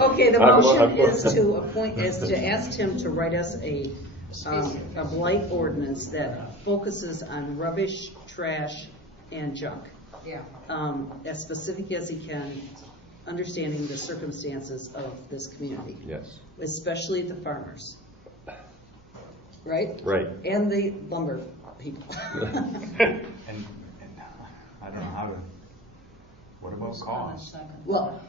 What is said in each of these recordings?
Okay, the motion is to ask Tim to write us a blight ordinance that focuses on rubbish, trash, and junk. Yeah. As specific as he can, understanding the circumstances of this community. Yes. Especially the farmers. Right? Right. And the lumber people. And I don't know how to, what about cost? Well,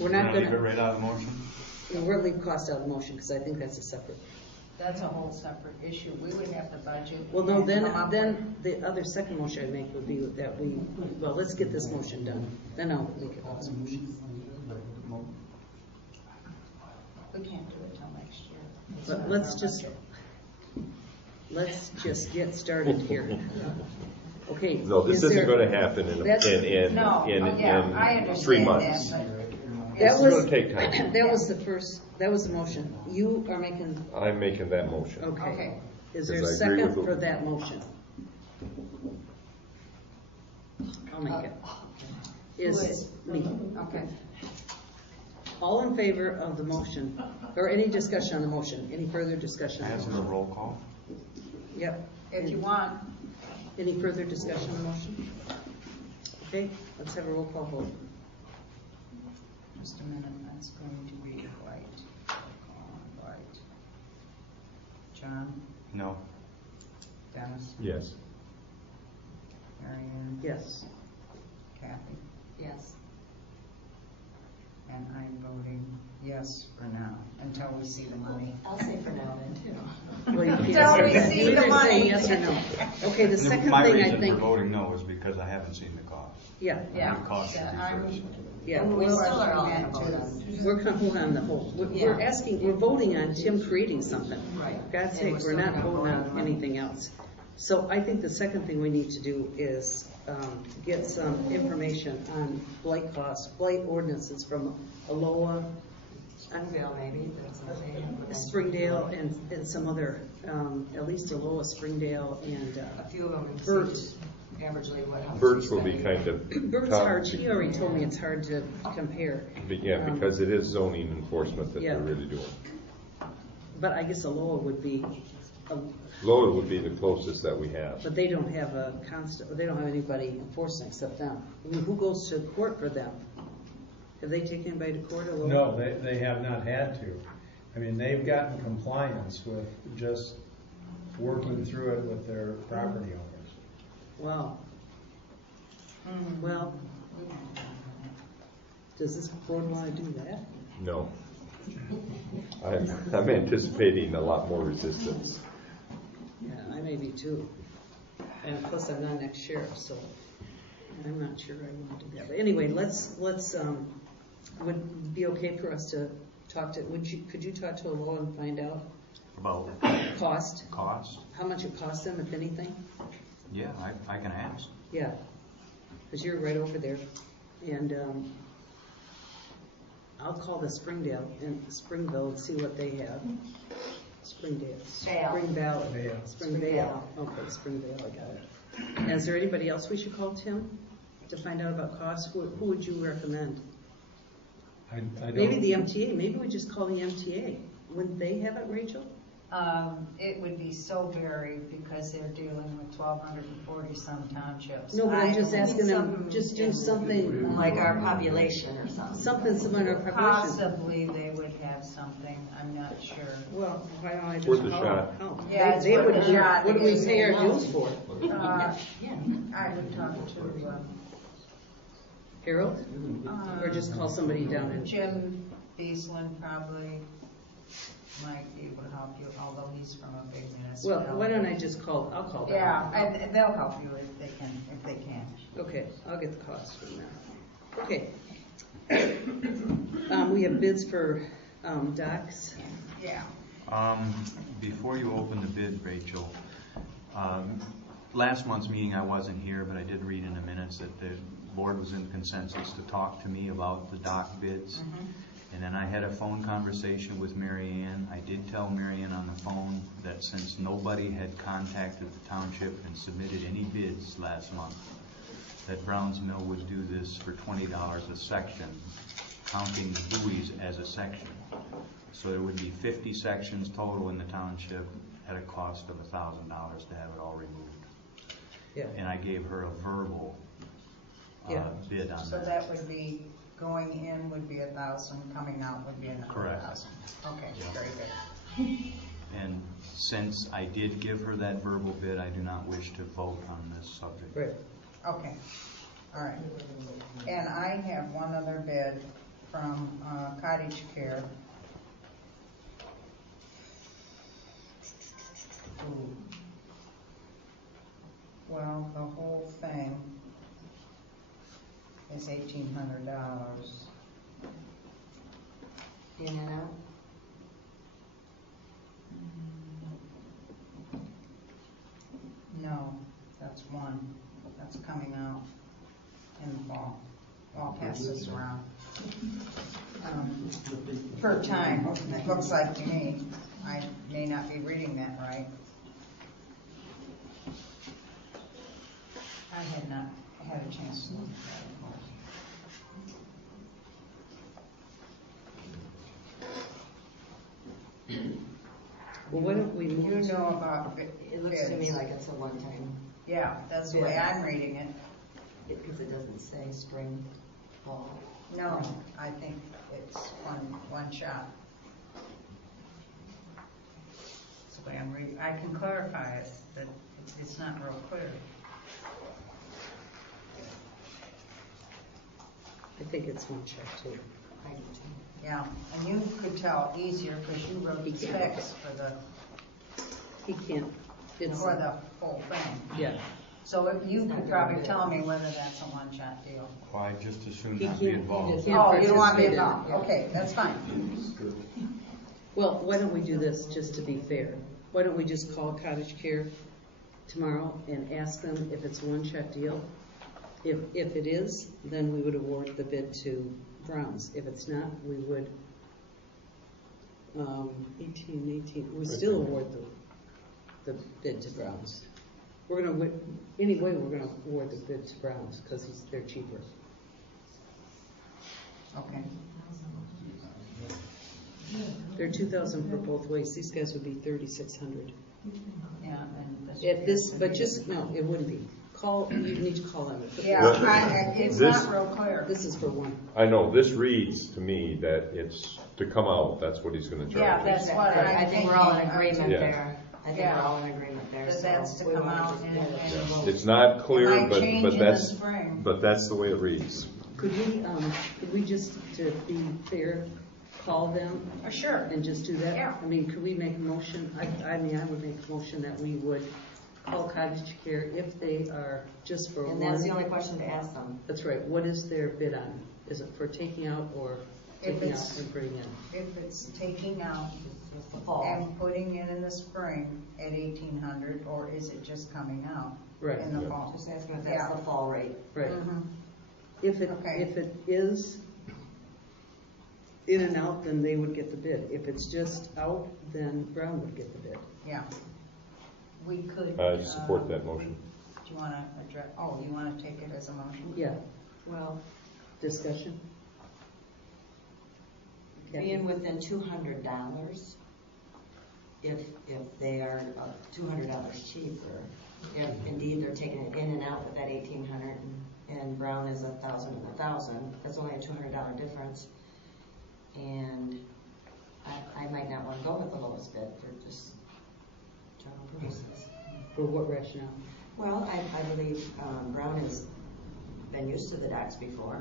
we're not leave it gonna, right out of the motion? we're gonna leave cost out of the motion, because I think that's a separate. That's a whole separate issue. We would have the budget. Well, no, and come up then the other second motion I'd make would be that well, let's get this motion done. Then I'll make a cost motion. We can't do it till next year. It's But not let's our just, budget. let's just get started here. Okay. No, this is isn't there- going to happen in That's- No, yeah, I in understand 3 months. that, That It's was, gonna take time. that was the motion. You are making, I'm making that motion. okay. Okay. Is there a Because I agree second with for the- that motion? I'll make it. Is me. Okay. All in favor of the motion, or any discussion on the motion? Any further discussion? on the As a motion? roll call? Yep. If you want, Any further discussion on the motion? Okay, let's have a roll call vote. just a minute, that's going to be White. White. John, No. Dennis, Yes. Marion, Yes. Kathy, Yes. and I'm voting yes for now, until we see the money. I'll say for now then too. Well, you can't Till say we that. see You the either say money. yes or no. Okay, the second My thing I reason think, for voting no is because I haven't seen the cost. yeah, Yeah. The cost should be I'm- first. yeah. We well, still are all That gonna vote too. on. We're gonna hold on the whole, we're Yeah. asking, we're voting on Tim creating something. Right. For God's And sake, we're we're still not gonna voting vote on on the money. anything else. So I think the second thing we need to do is get some information on blight costs, blight ordinances from Aloha, Springville maybe, that's something. Springdale, and some other, at least Aloha, Springdale, and A few of them. and Bert. see Averagely what. how much Birch we will be spend. kind of Bert's tough. hard. He already told me it's hard to compare. Yeah, because it is zoning enforcement that Yeah. they're really doing. But I guess Aloha would be, Lower would be the closest that we have. but they don't have a constant, they don't have anybody enforcing except them. I mean, who goes to court for them? Have they taken anybody to court, Aloha? No, they have not had to. I mean, they've gotten compliance with just working through it with their property owners. Wow. Well, does this board want to do that? No. I'm anticipating a lot more resistance. Yeah, I may be too. And plus I'm not next sheriff, so I'm not sure I want to do that. But anyway, let's, would it be okay for us to talk to, could you talk to Aloha and find out About cost? cost? How much it costs them, if anything? Yeah, I can ask. Yeah, because you're right over there. And I'll call the Springville and see what they have. Springdale. Vale. Spring Valley. Vale. Springvale. Okay, Springvale, I got it. And is there anybody else we should call, Tim, to find out about costs? Who would you recommend? I don't. Maybe the MTA. Maybe we just call the MTA. Wouldn't they have it, Rachel? It would be so varied because they're dealing with 1,240 some townships. No, but I'm I just don't- asking them, something just do something Like our population or something. something similar to our population. Possibly they would have something, I'm not sure. Well, why don't I just Worth a call shot. them? Oh, Yeah, it's they worth would a do. shot What do we because pay our they know. dues for? I would talk to Harold? Or just call somebody down in? Jim Beaslin probably might be able to help you, although he's from a big municipality. Well, why don't I just call, I'll call them. Yeah, and they'll help you if they can. Okay, I'll get the cost from that. Okay. We have bids for docks. Yeah. Before you open the bid, Rachel, last month's meeting I wasn't here, but I did read in the minutes that the board was in consensus to talk to me about the dock bids. And then I had a phone conversation with Mary Ann. I did tell Mary Ann on the phone that since nobody had contacted the township and submitted any bids last month, that Brown's Mill would do this for $20 a section, counting the buoys as a section. So there would be 50 sections total in the township at a cost of $1,000 to have it all removed. Yeah. And I gave her a verbal Yeah. bid on So that. that would be, going in would be 1,000, coming out would be another Correct. 1,000. Okay, Yeah. very good. And since I did give her that verbal bid, I do not wish to vote on this subject. Right. Okay, all right. And I have one other bid from Cottage Care. Ooh. Well, the whole thing is $1,800. In and out? No, that's one. That's coming out in the fall. I'll pass this around. Per time, it looks like to me. I may not be reading that right. I had not had a chance to look at Well, why don't we it. move? You know about It looks to me bids. like it's a one-time, Yeah, that's the way Yeah. I'm reading it. because it doesn't say spring, fall. No, I think it's one shot. That's the way I'm reading. I can clarify it, but it's not real clear. I think it's one check too. I do too. Yeah, and you could tell easier because you wrote the He can't. specs He can't, it's, for the whole thing. yeah. So you It's not could very probably good. tell me whether that's a one-shot deal. Well, I'd just as soon He not be can't- involved. he can't Oh, you don't want me participate in it. involved? Okay, that's fine. Well, why don't we do this, just to be fair? Why don't we just call Cottage Care tomorrow and ask them if it's a one-check deal? If it is, then we would award the bid to Brown's. If it's not, we would, 18, we still award the bid to Brown's. We're gonna, anyway, we're gonna award the bid to Brown's, because they're cheaper. Okay. They're 2,000 for both ways. These guys would be 3,600. Yeah, and this. If this, but just, no, it wouldn't be. You need to call them. Yeah, it's This- not real clear. This is for one. I know, this reads to me that it's to come out, that's what he's gonna charge. Yeah, us. that's what I think we're all in thinking. agreement Yeah. there. I think Yeah. we're all in agreement there. That so that's to we come wanna out just and- get it. and vote. It's not clear, It might but change in the that's, spring. but that's the way it reads. Could we just, to be fair, call them Sure. and just do that? Yeah. I mean, could we make a motion? I mean, I would make a motion that we would call Cottage Care if they are just for one. And that's the only question to ask them. That's right. What is their bid on? Is it for taking out or If taking it's- out and putting in? If it's taking out It's the fall. and putting it in the spring at 1,800, or is it just coming out Right. in the Yeah. fall? Just asking if Yeah. that's the fall rate. Right. Mhm. If Okay. it is in and out, then they would get the bid. If it's just out, then Brown would get the bid. Yeah. We could. I support that motion. Do you want to address, you want to take it as a motion? Yeah. Well, Discussion? being within $200, if they are $200 cheaper, if indeed they're taking it in and out with that 1,800 and Brown is 1,000 and 1,000, that's only a $200 difference. And I might not want to go with the lowest bid for just general purposes. For what rationale? Well, I believe Brown has been used to the docks before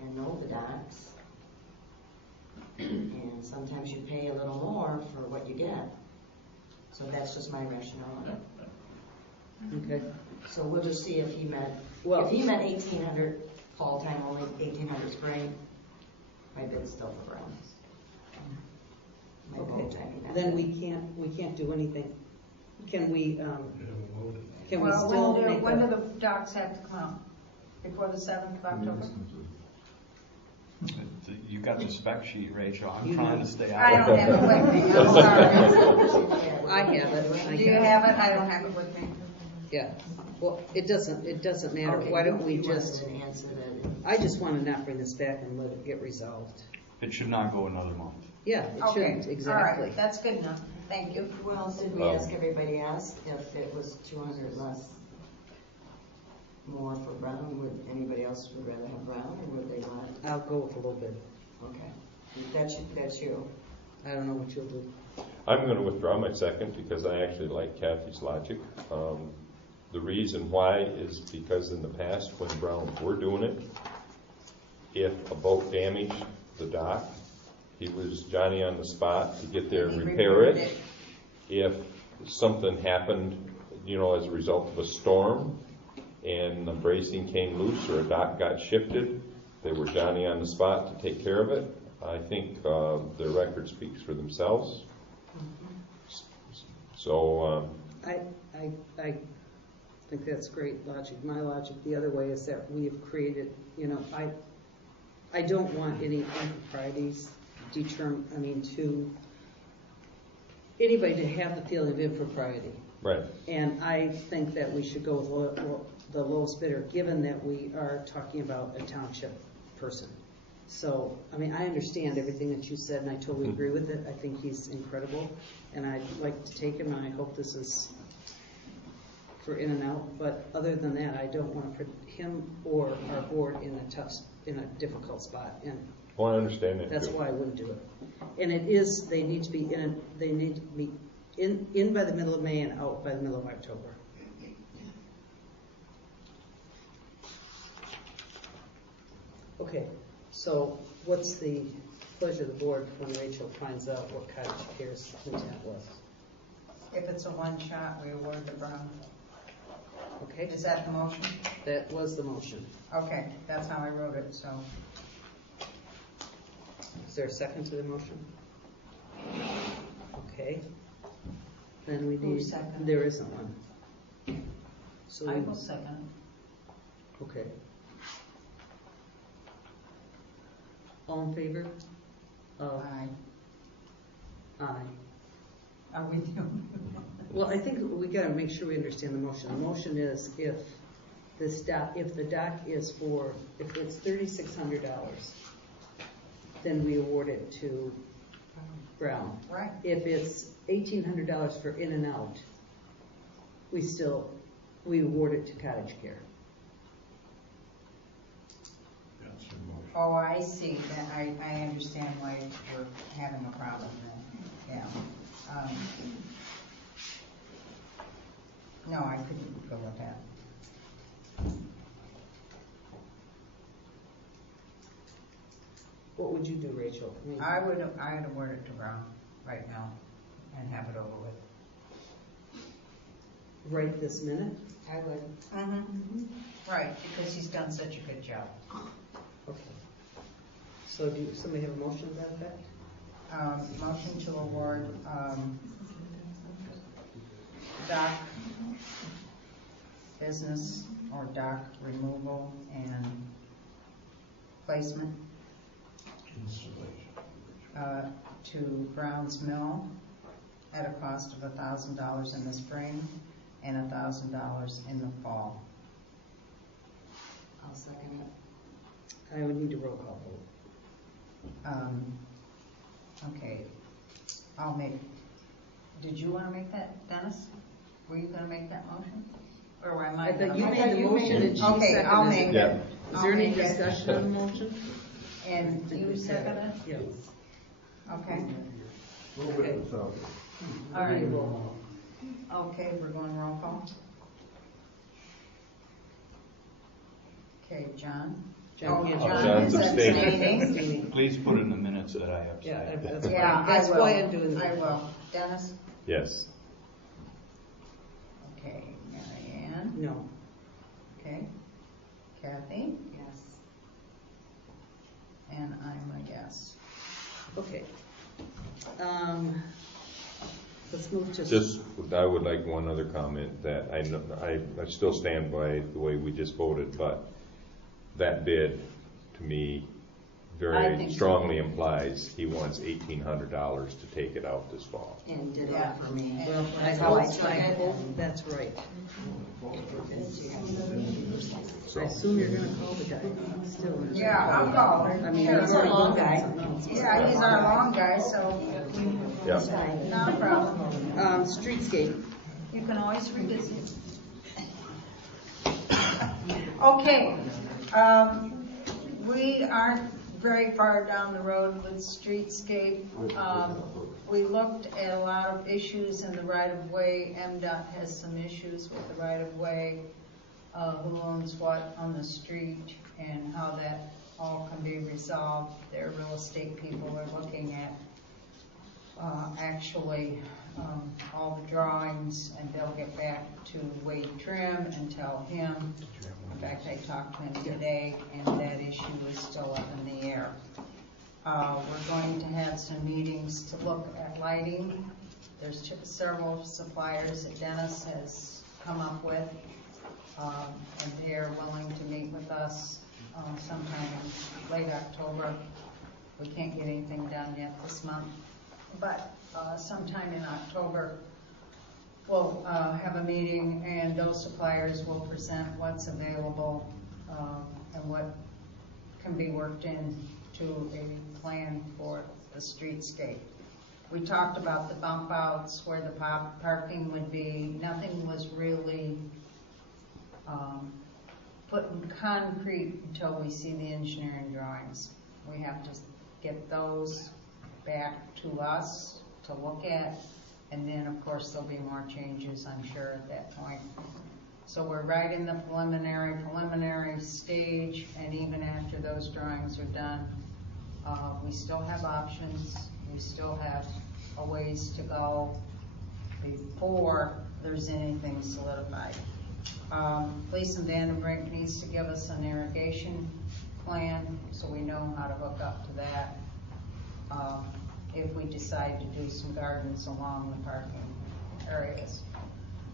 and know the docks. And sometimes you pay a little more for what you get. So that's just my rationale on it. Okay. So we'll just see if he meant, Well- if he meant 1,800 fall time only, 1,800 spring, my bid's still for Brown. My Okay. vote, I mean, that's Then it. we can't do anything. Can we Well, still make when do a, the docs have to come out? Before the 7th of October? You got the spec sheet, Rachel. I'm You trying do. to stay I out don't of have it it. with me, I'm sorry. I have it. Do you have it? I don't have it with me. Yeah, well, it doesn't matter. Okay, Why don't we you wanted just, an answer that, I just want to not bring this back and let it get resolved. It should not go another month. Yeah, it Okay, shouldn't, exactly. All right, that's good enough. Thank you. who else did we ask everybody else if it was 200 less? More for Brown, would anybody else would rather have Brown, or would they want, I'll go with a little bit. okay, that's you. I don't know what you'll do. I'm going to withdraw my second because I actually like Kathy's logic. The reason why is because in the past, when Browns were doing it, if a boat damaged the dock, he was Johnny on the spot to get there and repair it. If something happened, as a result of a storm and the bracing came loose or a dock got shifted, they were Johnny on the spot to take care of it. I think their record speaks for themselves. So I think that's great logic. My logic the other way is that we have created, I don't want any improprieties to anybody to have the feeling of impropriety. right. And I think that we should go with the lowest bidder, given that we are talking about a township person. So, I understand everything that you said, and I totally agree with it. I think he's incredible, and I'd like to take him, and I hope this is for in and out. But other than that, I don't want to put him or our board in a difficult spot, and Well, I understand that that's too. why I wouldn't do it. And they need to be in by the middle of May and out by the middle of October. Okay, so what's the pleasure of the board when Rachel finds out what Cottage Care's intent was? If it's a one-shot, we award the Brown. Okay, Is that the motion? that was the motion. Okay, that's how I wrote it, so. Is there a second to the motion? Okay. Then we Who need, seconded? there isn't one. So, I will second. okay. All in favor? Aye. Aye. Are we doing? Well, I think we gotta make sure we understand the motion. The motion is if the dock is if it's $3,600, then we award it to Brown. Right. If it's $1,800 for in and out, we award it to Cottage Care. Oh, I see, that I understand why we're having a problem then, yeah. No, I couldn't go with that. What would you do, Rachel? I'd award it to Brown right now and have it over with. Right this minute? I would. Mm-hmm. Right, because he's done such a good job. Okay. So do somebody have a motion to that effect? Motion to award, dock business or dock removal and placement to Brown's Mill at a cost of $1,000 in the spring and $1,000 in the fall. I'll second it. I would need a roll call vote. Okay, did you want to make that, Dennis? Were you going to make that motion? Or am I? I thought you gonna- made the motion and she seconded it. Okay, I'll make it. Yeah. Is there any I'll make it. discussion on the motion? And you second it? Yes. Okay, Okay. all right. Roll call. Okay, we're going roll call. Okay, John? John can't- John's is abstaining. abstaining. Please put in the minutes that I have Yeah, said. that's Yeah, why, that's I will. why I'm doing I it. will. Dennis? Yes. Okay, Mary Ann? No. Okay. Kathy? Yes. And I'm a yes. Okay. Let's move to. I would like one other comment that I still stand by the way we just voted, but that bid, to me, I very think so. strongly implies he wants $1,800 to take it out this fall. And did Yeah. it for me. Well, That's how I took I it. hope that's right. So, I assume you're gonna call the guy still. Yeah, I'll call I him. mean, Sure. he's He's a already long done guy. something else. Yeah, he's our long guy, so yeah. not a problem. Streetscape. You can always revisit. Okay, we aren't very far down the road with streetscape. We looked at a lot of issues in the right-of-way. MDOT has some issues with the right-of-way, who owns what on the street, and how that all can be resolved. Their real estate people are looking at actually all the drawings, and they'll get back to Wade Trim and tell him. In fact, I talked to him today, and that issue is still up in the air. We're going to have some meetings to look at lighting. There's several suppliers that Dennis has come up with, and they are willing to meet with us sometime in late October. We can't get anything done yet this month, but sometime in October, we'll have a meeting, and those suppliers will present what's available and what can be worked in to a plan for the streetscape. We talked about the bump outs where the parking would be. Nothing was really put in concrete until we see the engineering drawings. We have to get those back to us to look at, and then of course there'll be more changes, I'm sure, at that point. So we're right in the preliminary stage, and even after those drawings are done, we still have options. We still have a ways to go before there's anything solidified. Police and Vandenbrink needs to give us an irrigation plan so we know how to hook up to that. If we decide to do some gardens along the parking areas.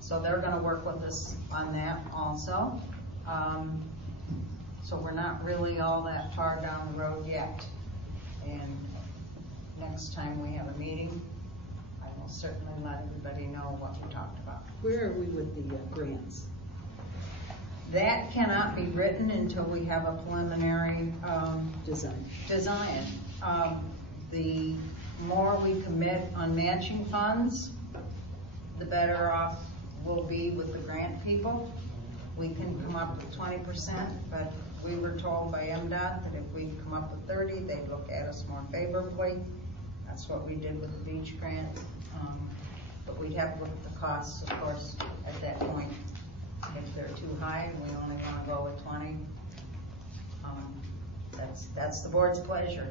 So they're gonna work with us on that also. So we're not really all that far down the road yet. And next time we have a meeting, I will certainly let everybody know what we talked about. Where are we with the grants? That cannot be written until we have a preliminary Design. design. The more we commit on matching funds, the better off we'll be with the grant people. We can come up with 20%, but we were told by MDOT that if we come up with 30, they'd look at us more favorably. That's what we did with the beach grant. But we'd have to look at the costs, of course, at that point. If they're too high and we only want to go with 20, that's the board's pleasure.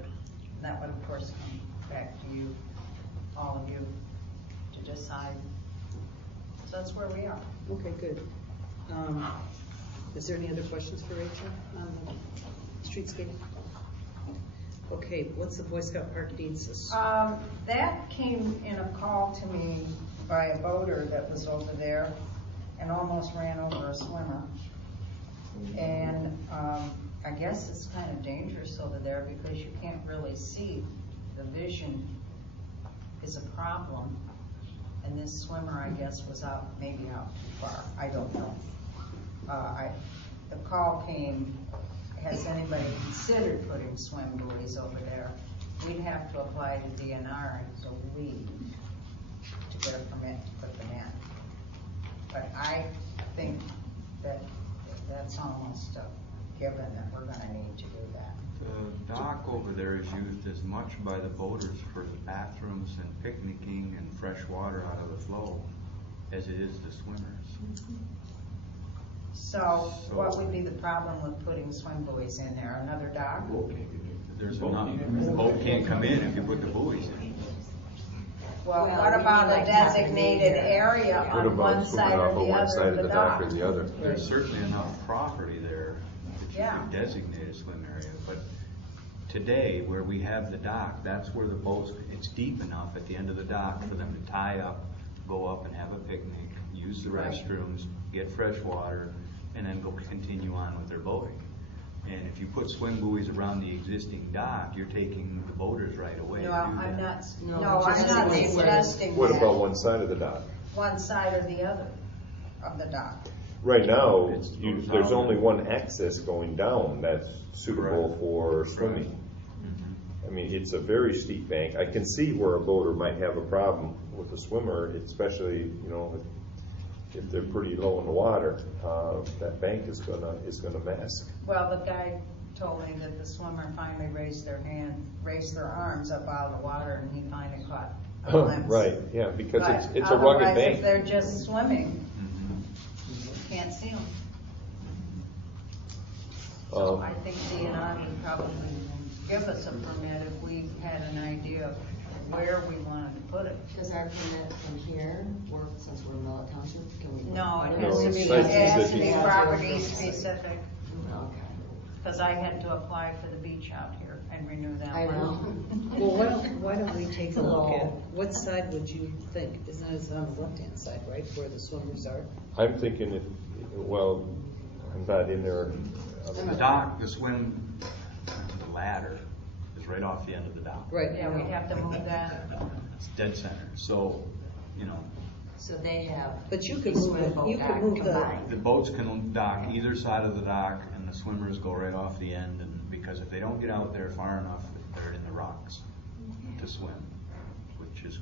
And that would, of course, come back to you, all of you, to decide. So that's where we are. Okay, good. Is there any other questions for Rachel on the streetscape? Okay, what's the Boy Scout Park deeds? That came in a call to me by a boater that was over there and almost ran over a swimmer. And I guess it's kind of dangerous over there because you can't really see. The vision is a problem. And this swimmer, I guess, was maybe out too far. I don't know. The call came, has anybody considered putting swim buoys over there? We'd have to apply to DNR as a lead to get a permit to put them in. But I think that that's almost a given that we're gonna need to do that. The dock over there is used as much by the boaters for the bathrooms and picnicking and fresh water out of the flow as it is the swimmers. So what would be the problem with putting swim buoys in there? Another dock? There's enough, the boat can't come in if you put the buoys in. Well, Well, what we about like a to have designated it area What on one about swimming side off or of the one other side of the dock? or the other? There's certainly enough property there that Yeah. you could designate a swim area, but today, where we have the dock, that's where the boats, it's deep enough at the end of the dock for them to tie up, go up and have a picnic, use the Right. restrooms, get fresh water, and then go continue on with their boating. And if you put swim buoys around the existing dock, you're taking the boaters right away to No, do I'm that. not, No, no, I'm just not the way- suggesting What about that, one side of the dock? one side or the other of the dock. Right now, It's goes there's down. only one access going down that's suitable Correct. for swimming. Mhm. I mean, it's a very steep bank. I can see where a boater might have a problem with a swimmer, especially, you know, if they're pretty low in the water. That bank is gonna mask. Well, the guy told me that the swimmer finally raised their arms up out of the water, and he finally caught a glimpse. Right, yeah, because But it's a rugged otherwise, bank. if they're just swimming, Mhm. can't see them. So Um, I think DNR would probably give us a permit if we had an idea of where we wanted to put it. Does our permit from here work since we're in Millet Township? Can we? No, it No, has to it's be, site it has to be specific. property specific, Okay. because I had to apply for the beach out here and renew that I one. know. Well, why don't we take a look at, what side would you think? Isn't it on the left-hand side, right, where the swimmers are? I'm thinking well, I'm not in there. The dock, the swim, the ladder is right off the end of the dock. Right. Yeah, we'd have to move that. It's dead center, so, you know, So they have. But you could the move swim it, boat you could dock move the, combined. the boats can dock either side of the dock, and the swimmers go right off the end, and because if they don't get out there far enough, they're in the rocks to swim, which is